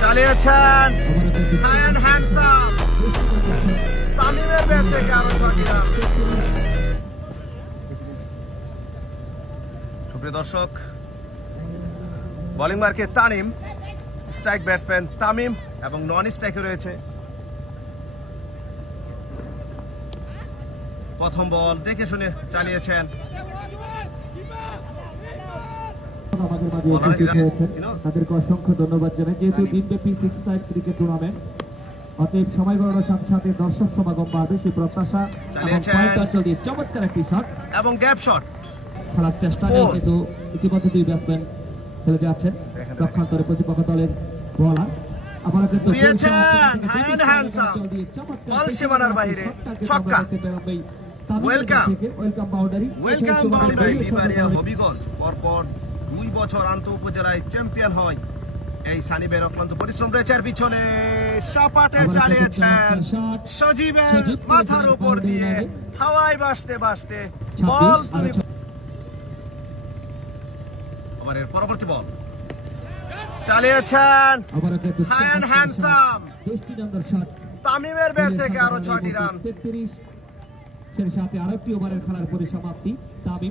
চালিয়েছেন তামিমের ব্যাট থেকে আরো ছড়িয়ে। সুপ্রিয় দর্শক, বোলিং মার্কে তামিম, স্ট্রাইক ব্যাটসম্যান তামিম এবং নন স্ট্রাইকে রয়েছে। প্রথম বল দেখে শুনে চালিয়েছেন। আমাদের মাঝে উপস্থিত হয়েছেন তাদেরকে অসংখ্য ধন্যবাদ জানাই। যেহেতু দিনব্যাপী 6 সাইড ক্রিকেট টুর্নামেন্ট, অতএব সময় গড়ানোর সাথে সাথে দর্শক সমাগম বাড়বে সেই প্রত্যাশা। অঞ্চল দিয়ে চমৎকার একটি শট এবং গ্যাপ শট খেলার চেষ্টা কিন্তু ইতিমধ্যে দুই ব্যাটসম্যান খেলে যাচ্ছেন। পক্ষান্তরে প্রতিপক্ষ দলের বোলার আবার কিন্তু ওয়েলকাম বাউন্ডারি হবিগঞ্জ পরপর 2 বছর আন্তঃ উপজেলায় চ্যাম্পিয়ন হয় এই সানি ভাইয়ের অক্লান্ত পরিশ্রম রয়েছে। আর পিছনে সাপাটে চালিয়েছেন সজীবের মাথার উপর দিয়ে হাওয়ায় ভাসতে ভাসতে বল তুলে। আবার এর পরবর্তী বল চালিয়েছেন হ্যান্ডসাম তামিমের ব্যাট থেকে আরো 6টি রান। 33 এর সাথে আরেকটি ওভারের খেলার পরিসমাপ্তি। তামিম